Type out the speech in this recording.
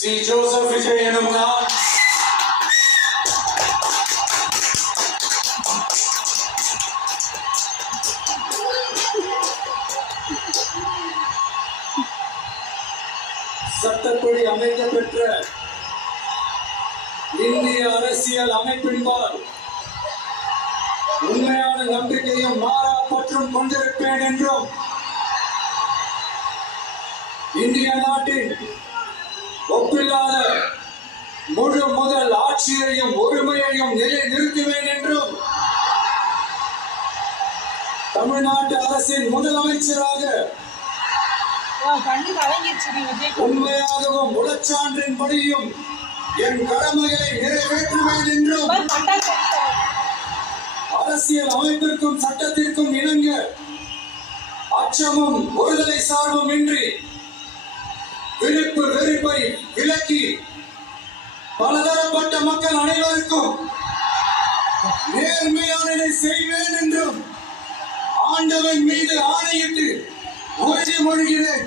C Joseph Vijay எனும் நான் சட்டப்படி அமைக்கப்பெற்ற இந்திய அரசியல் அமைப்பின்பால் உண்மையான நம்பிக்கையும் மாறா பற்றும் கொண்டிருப்பேன் என்றும் இந்திய நாட்டின் ஒப்பில்லாத முழு முதல் ஆட்சியையும் ஒருமையையும் நிலைநிறுத்துவேன் என்றும் தமிழ்நாட்டு அரசின் முதலமைச்சராக உண்மையாகவும் உடற்சான்றின்படியும் என் கடமைகளை நிறைவேற்றுவேன் என்றும் அரசியல் அமைப்பிற்கும் சட்டத்திற்கும் இணங்க அச்சமும் ஒருதலை சார்பும் இன்றி விழிப்பு வெறுப்பை விலக்கி பலதரப்பட்ட மக்கள் அனைவருக்கும் நேர்மையானதை செய்வேன் என்றும் ஆண்டவன் மீது ஆணையிட்டு உறுதிமொழிகிறேன்.